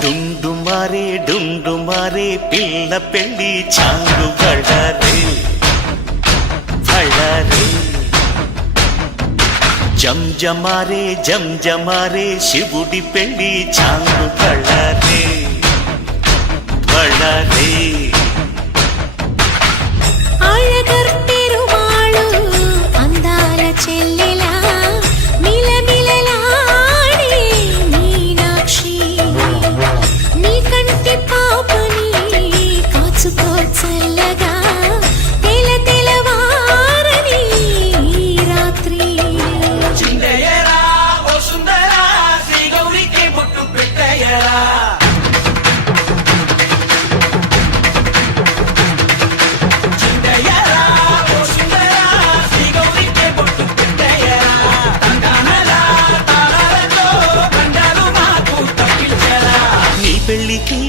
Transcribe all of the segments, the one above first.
డుండు మారే పిల్ల పెళ్ళి చాంగు బళ్ళారే బళ్ళారే జంజమారే శివుడి పెళ్ళి చాంగు బళ్ళారే బళ్ళారే పెళ్ళికి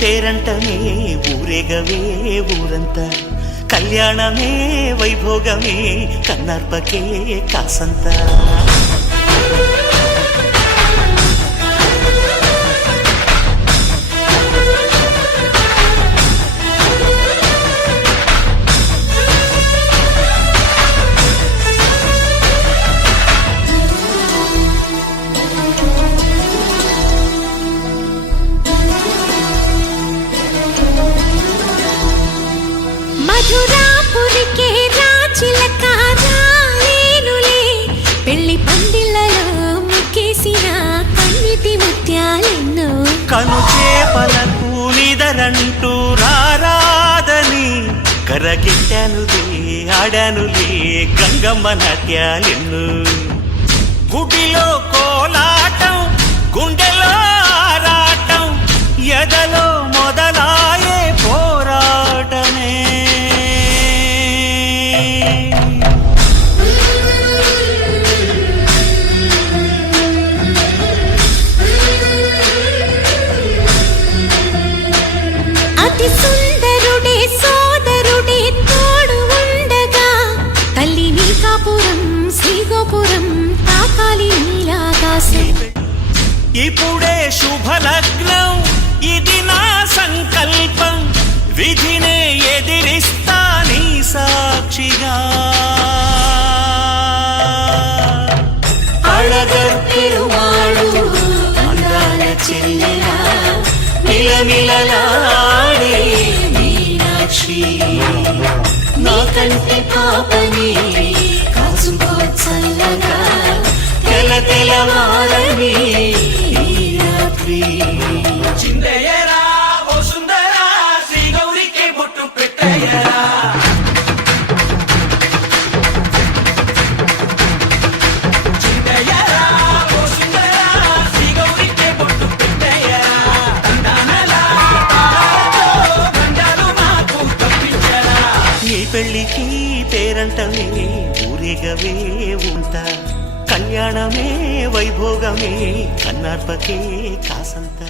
పేరంటమే ఊరేగవే ఊరంతా కళ్యాణమే వైభోగమే కన్నార్పకే కాసంతా పెళ్లి పందిళ్ళలో ముక్కేసిన కన్నిటి ముత్యాలెన్నో కను చేపలకు నిదరంటూ రారాదని కరగిట్టానులే ఆడానులే గంగమ్మ నాట్యాలెన్ను గుడిలో కోలాటం గుండెలో ఆరాటం ఎదలో మొదలాయే పోరాటమే సుందరుడే సోదరుడే తోడు ఉండగా తల్లిని కాపురం శ్రీగోపురం తాకాలి నీలాకాశం ఇప్పుడే శుభలగ్నం ఇది నా సంకల్పం విధినే ఎదిరిస్తా నీ సాక్షిగా అళగర్పెరుమాళు అందాల చెల్లెలా మిలమిలలాడే మీనాక్షి నా కంటి పాపని కాసుకో చల్లగా తెలవారని రాత్రి చిందయ్యరా ఓ సుందరా శ్రీ గౌరికి బొట్టు పెట్టయ్యరా పెళ్ళికి పేరంటమే ఊరేగవే ఉంటా కళ్యాణమే వైభోగమే కన్నార్పకే కాసంతా